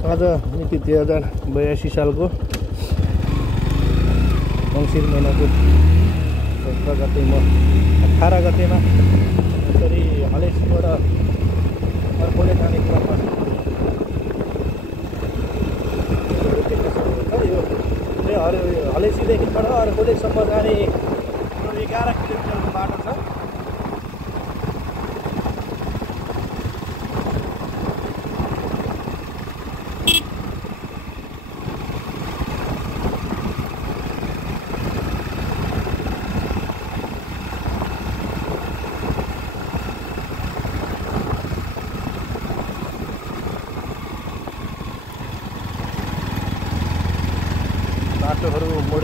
आज मिति 2082 सालको मङ्सिर महिनाको 17 गते म 18 गतेमा यसरी हलेसीबाट अर्कोले जाने क्रममा यो हलेसीदेखिबाट अर्कोलेसम्म जाने 11 किलोमिटरको बाटो छ। बाटोहरू मोड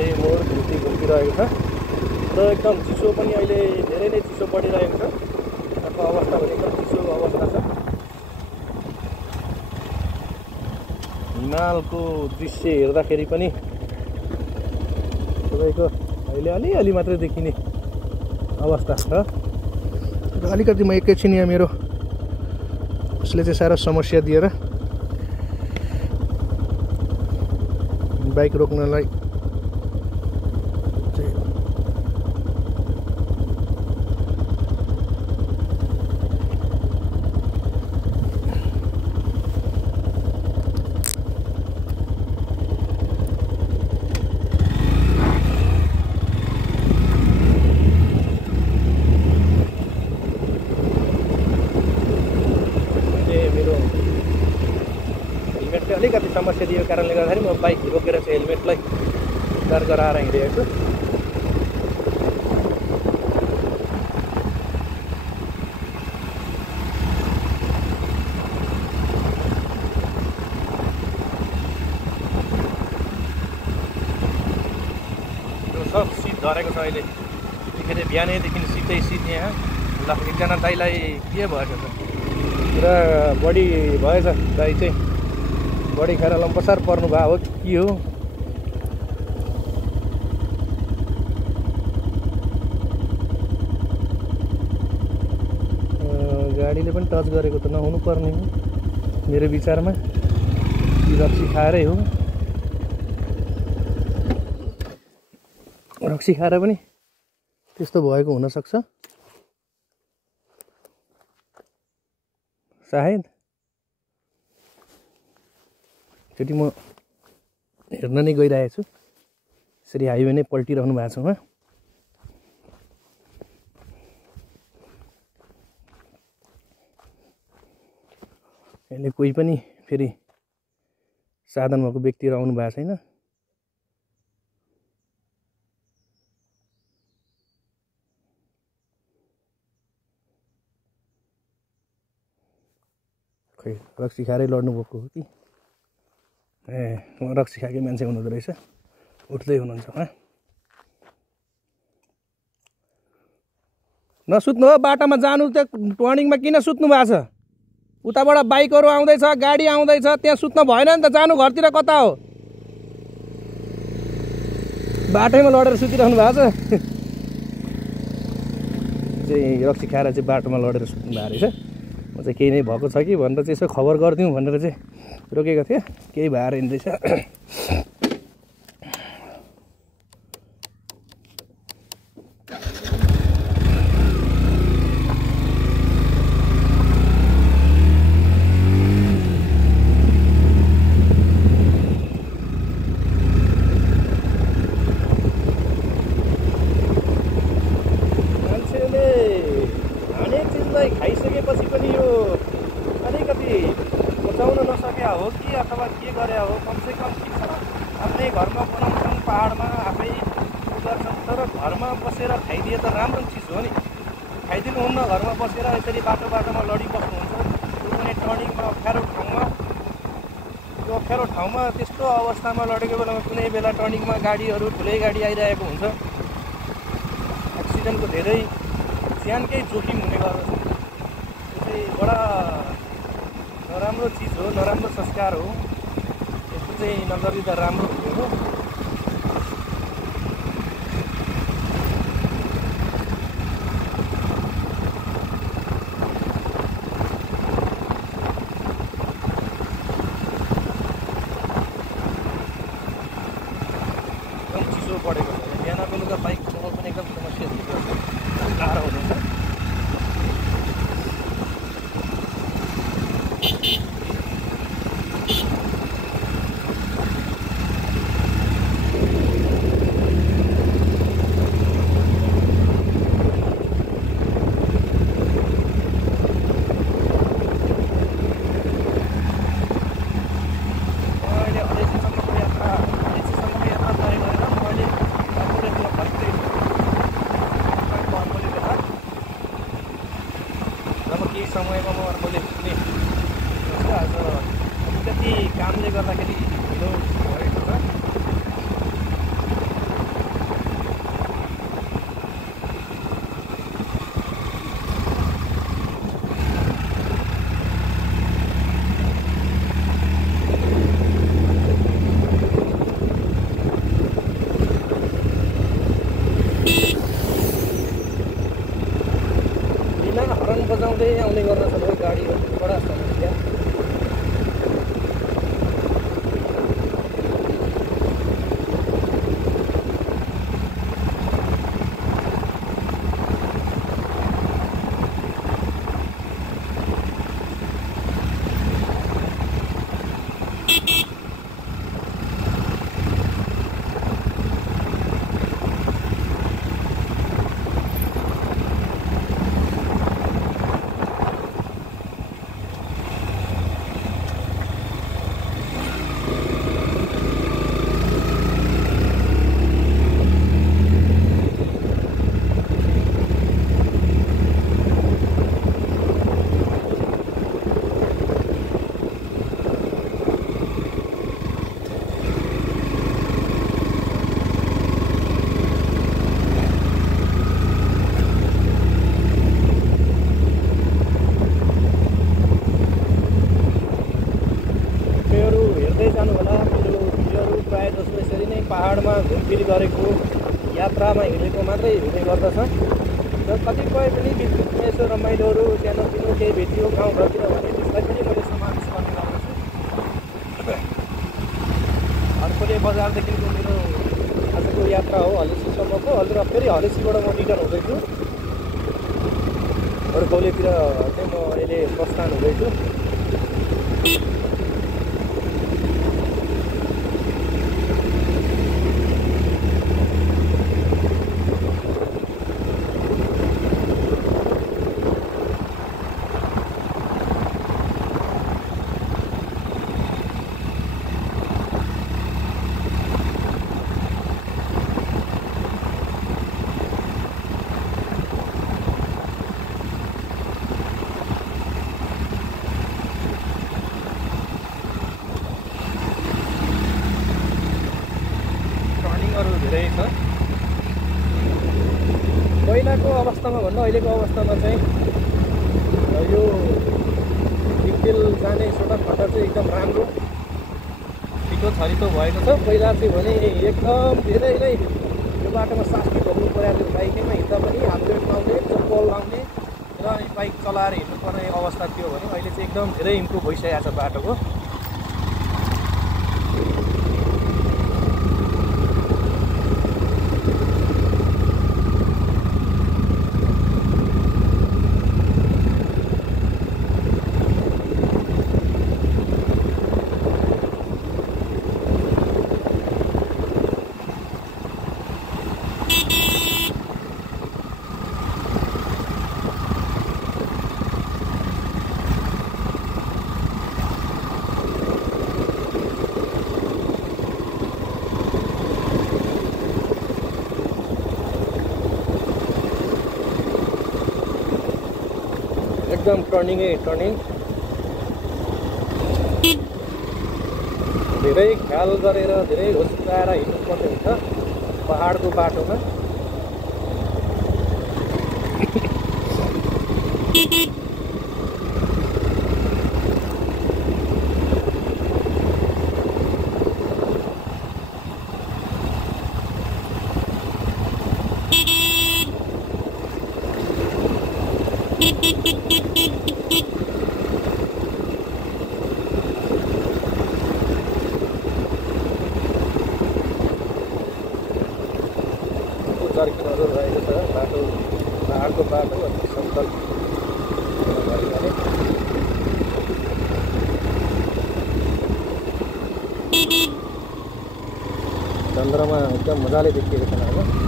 घुम्किरहेको छ र एकदम चिसो पनि अहिले धेरै नै चिसो बढिरहेको छ। यहाँको अवस्था पनि एकदम चिसो अवस्था छ। हिमालको दृश्य हेर्दाखेरि पनि तपाईँको अहिले अलिअलि मात्रै देखिने अवस्था छ। र अलिकति म एकैछिन यहाँ मेरो उसले चाहिँ साह्रो समस्या दिएर बाइक रोक्नलाई अलिकति समस्या दिएको कारणले गर्दाखेरि म बाइक रोकेर चाहिँ हेलमेटलाई उद्धार गराएर हिँडिरहेको छु। सब सिट धरेको छ अहिले। यतिखेर बिहानैदेखि सिधै सिट यहाँ। ल एकजना दाइलाई के भएछ त पुरा बडी भएछ। दाइ चाहिँ बडी खाएर लम्पसार पर्नु भयो हो के हो। गाडीले पनि टच गरेको त नहुनु पर्ने हो मेरो विचारमा। रक्सी खाएरै हो। रक्सी खाएर पनि त्यस्तो भएको हुनसक्छ सायद। एकचोटि म हेर्न नै गइरहेको छु। यसरी हाइवे नै पल्टिरहनु भएको छ उहाँ। यसले कोही पनि फेरि साधन भएको व्यक्तिहरू आउनु भएको छैन। खै रक्सी खाएरै लड्नु भएको हो कि रक्सी खाएकै मान्छे हुनुहुँदो रहेछ। उठ्दै हुनुहुन्छ उहाँ। नसुत्नु हो बाटोमा जानु त टर्निङमा किन सुत्नु भएको छ? उताबाट बाइकहरू आउँदैछ गाडी आउँदैछ त्यहाँ सुत्न भएन नि त। जानु घरतिर कता हो? बाटैमा लडेर सुतिरहनु भएको छ। चाहिँ रक्सी खाएर चाहिँ बाटोमा लडेर सुत्नु भएको रहेछ। म चाहिँ केही नै भएको छ कि भनेर चाहिँ यसो खबर गरिदिउँ भनेर चाहिँ रोकेको थिएँ। केही भएर हिँड्दैछ। मान्छेले खाने चिजलाई खाइसकेपछि पनि यो अलिकति बचाउन नसक्या हो कि अथवा के गरे हो। कमसेकम ठिक छ आफ्नै घरमा बनाउँछन् पहाडमा आफै गर्छन् तर घरमा बसेर खाइदिए त राम्रो चिज हो नि। खाइदिनुहुन्न घरमा बसेर यसरी बाटोमा लडिबस्नुहुन्छ। त्यो पनि टर्निङमा अप्ठ्यारो ठाउँमा। त्यो अप्ठ्यारो ठाउँमा त्यस्तो अवस्थामा लडेको बेलामा कुनै बेला टर्निङमा गाडीहरू ठुलै गाडी आइरहेको हुन्छ। एक्सिडेन्टको धेरै ज्यानकै जोखिम हुने गर्दछ। त्यो चाहिँ बडा नराम्रो चिज हो, नराम्रो संस्कार हो। यस्तो चाहिँ नगरिदिँदा राम्रो हुने हो। कामले गर्दाखेरि ढिलो भएको छ। बजाउँदै आउने गर्दछ है गाडीहरू, बडा समस्या। जानु होला। मेरो भिडियोहरू प्रायः जसो यसरी नै पहाडमा घुमफिर गरेको, यात्रामा हिँडेको मात्रै हुने गर्दछ र कतिपय पनि बिचमा यसो रमाइलोहरू सानोतिनो केही भेटियो गाउँघरतिर भने त्यसलाई पनि मैले समावेश गर्ने गर्दछु। अर्कोले बजारदेखिको मेरो आजको यात्रा हो हलेसीसम्मको। र फेरि हलेसीबाट म रिटर्न हुँदैछु, अर्कोलेतिर चाहिँ म अहिले प्रस्थान हुँदैछु। धेरै छ। पहिलाको अवस्थामा भन्दा अहिलेको अवस्थामा चाहिँ यो डिटेल जाने सडक खण्ड चाहिँ एकदम राम्रो छिटो छरितो भएको छ। पहिला चाहिँ भने एकदम धेरै नै यो बाटोमा सास्ती भोग्नु पऱ्यो, बाइकैमा हिँड्दा पनि हातले लाउने, चप्पल लाउने र बाइक चलाएर हिँड्नुपर्ने अवस्था थियो भने अहिले चाहिँ एकदम धेरै इम्प्रुभ भइसकेको छ बाटोको। एकदम टर्निङै टर्निङ, धेरै ख्याल गरेर धेरै होसियार हिँड्नुपर्ने हुन्छ पहाडको बाटोमा। सर्किलहरू रहेको छ बाटो, पहाडको बाटो अनि समतल चन्द्रमा एकदम मजाले देखिएको छ अब।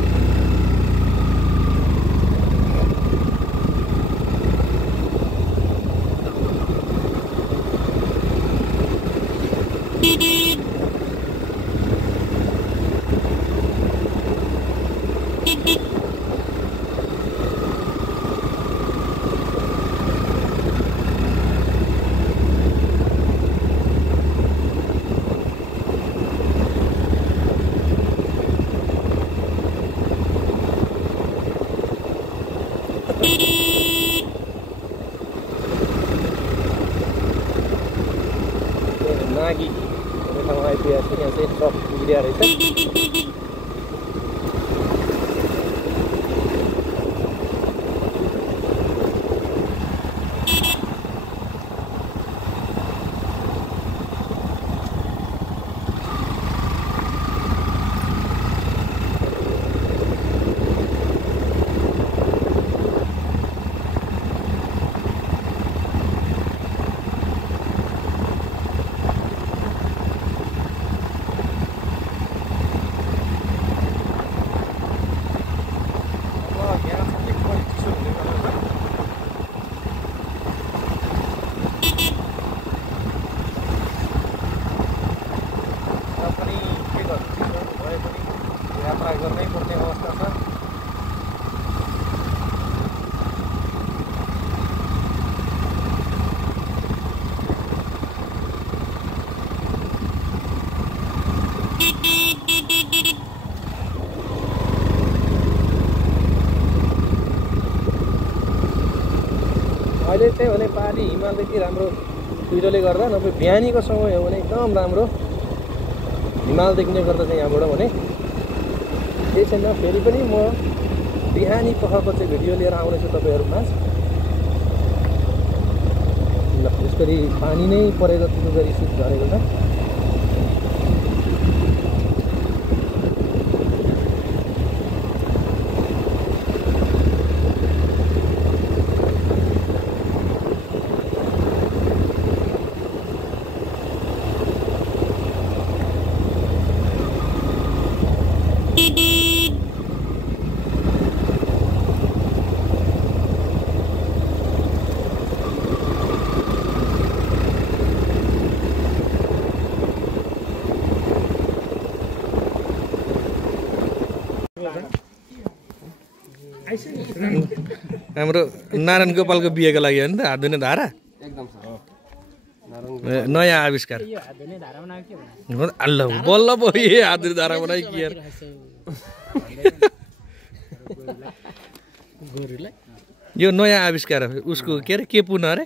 नागी भन्ने ठाउँमा आइपुगेको छु। यहाँ चाहिँ ट्रक बिग्रिया रहेछ। यात्रा गर्नै पर्ने अवस्था छ। अहिले चाहिँ भने पाहाडी हिमालदेखि राम्रो कुहिरोले गर्दा नभए बिहानीको समय हो भने एकदम राम्रो हिमाल देखिने गर्दा चाहिँ यहाँबाट भने केही छैन। फेरि पनि म बिहानी पखको चाहिँ भिडियो लिएर आउनेछु तपाईँहरूमा। ल यसरी पानी नै परेको तिम्रो गरी सुट झरेको छ। हाम्रो नारायण गोपालको बिहेको लागि हो नि त हात धुने धारा एकदम नयाँ आविष्कार अल्ल बल्ल पो हात धुने धारा बनाइ के यार यो नयाँ आविष्कार हो उसको के अरे के पुन अरे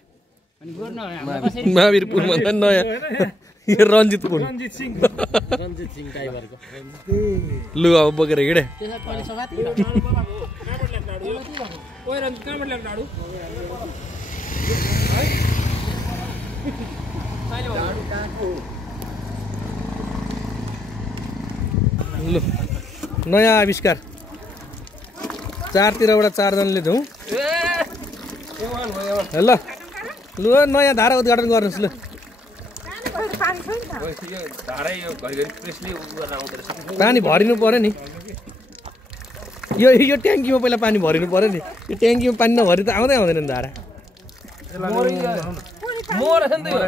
महावीर पुन भन्दा नयाँ यो रञ्जित पुन रञ्जित सिंह टाइपरको लु अब बोकेर हिँडे लु नयाँ आविष्कार चारतिरबाट चारजनाले धुँ ल लु नयाँ धारा उद्घाटन गर्नुहोस् ल पानी भरिनु पर्यो नि यो ट्याङ्कीमा पहिला पानी भरिनु पर्यो नि यो ट्याङ्कीमा पानी नभरि त आउँदै आउँदैन नि धारा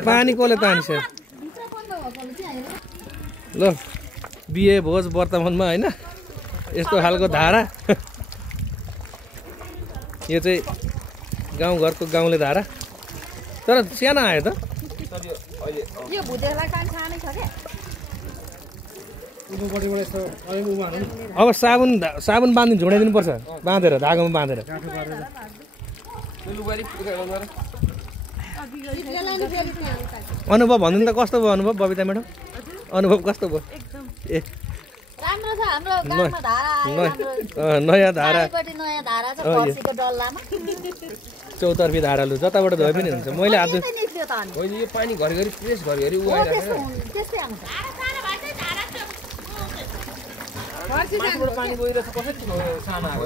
पानी कसले तान्छ ल बिहे भोज वर्तमानमा होइन यस्तो खालको धारा यो चाहिँ गाउँघरको गाउँले धारा तर सानो आयो त अब साबुन बाँधिनु झुडाइदिनु पर्छ बाँधेर धागोमा बाँधेर अनुभव भन्नु त कस्तो भयो अनुभव बबिता म्याडम अनुभव कस्तो भयो ए नयाँ धारा चौतर्फी धारा लु जताबाट धोए पनि हुन्छ मैले आज यो पानी घरिघरि प्रेस घरिघरि पानी गइरहेछ कसरी सानो आएको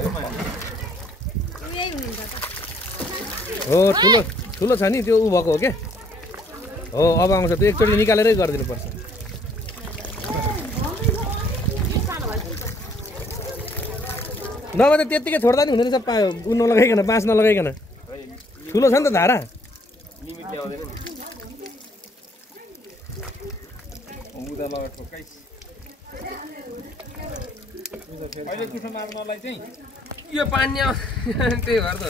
हो ठुलो ठुलो छ नि त्यो उ भएको हो क्या हो अब आउँछ त्यो एकचोटि निकालेरै गरिदिनु पर्छ नभए त त्यत्तिकै छोड्दा नि हुँदैन उ नलगाइकन बाँस नलगाइकन ठुलो छ नि त धारा यो पानी त्यही भएर त